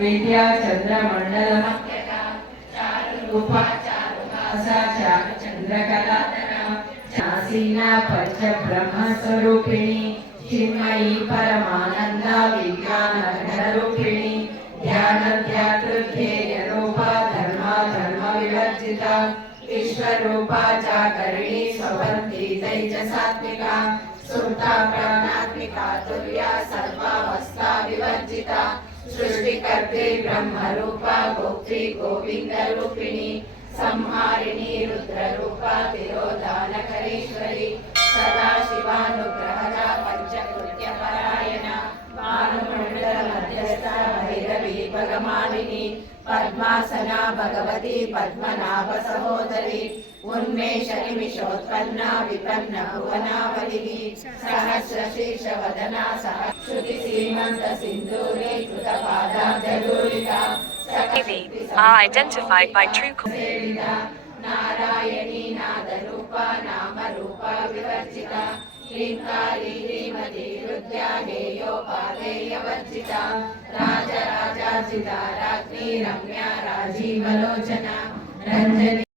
विद्या चंद्रमंडलमध्यका चारुरूपा चारुहासा चारुचंद्रकलाधरा चासीना पंचब्रह्मस्वरूपिणी चिन्मयी परमानंदा विज्ञानघनरूपिणी ध्यानध्यातृध्येयरूपा धर्मा धर्मविवर्जिता विश्वरूपा जागरिणी स्वबन्धी तैजसात्मिका सुप्ता प्राणात्मिका तुर्या सर्वावस्था विवर्जिता सृष्टिकर्त्री ब्रह्मरूपा गोप्त्री गोविंदरूपिणी संहारिणी रुद्ररूपा तिरोधानकरेश्वरी सदाशिवानुग्रहदा पंचकृत्यपरायणा भानुमण्डलमध्यस्था भैरवी भगमालिनी पद्मासना भगवती पद्मनाभ सहोदरी उन्मेषनिमिषोत्पन्ना विपन्न भुवनावलिः सहस्रशीर्षवदना श्रुतिसीमन्त सिन्दूरे कृतपादाब्जलोलिता are identified by Truecaller. Narayani नादरूपा नामरूपा विवर्जिता ह्रींकारी ह्रीमती रुद्या हेयोपादेयवर्जिता राजराजार्चिता राज्ञी रम्या राजीवलोचना रञ्जनी